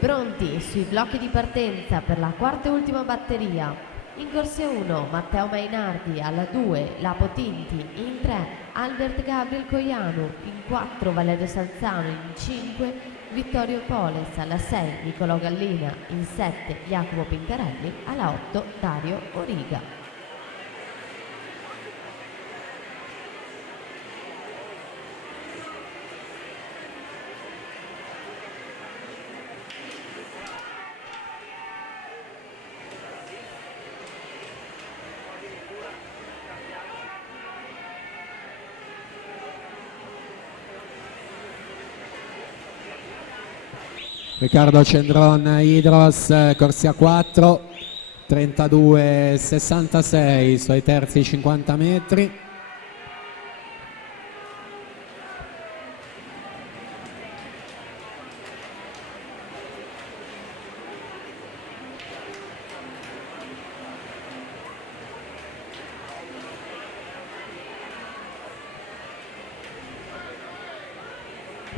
Pronti sui blocchi di partenza per la quarta e ultima batteria. In corsia 1 Matteo Mainardi, alla 2 Lapo Tinti, in 3 Albert Gabriel Coianu, in 4 Valerio Salzano, in 5 Vittorio Poles, alla 6 Nicolò Gallina, in 7 Jacopo Pincarelli, alla 8 Dario Origa. Riccardo Cendron Hydros, corsia 4, 32,66 suoi terzi 50 metri.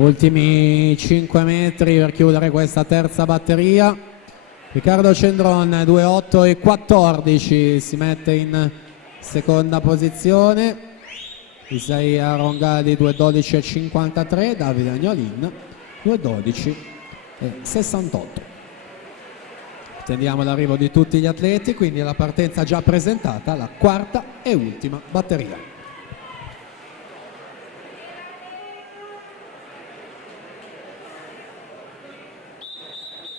Ultimi 5 metri per chiudere questa terza batteria. Riccardo Cendron 2,8,14 si mette in seconda posizione. Isaia Rongaldi 2,12,53. Davide Agnolin 2,12,68. Attendiamo l'arrivo di tutti gli atleti, quindi la partenza già presentata, la quarta e ultima batteria.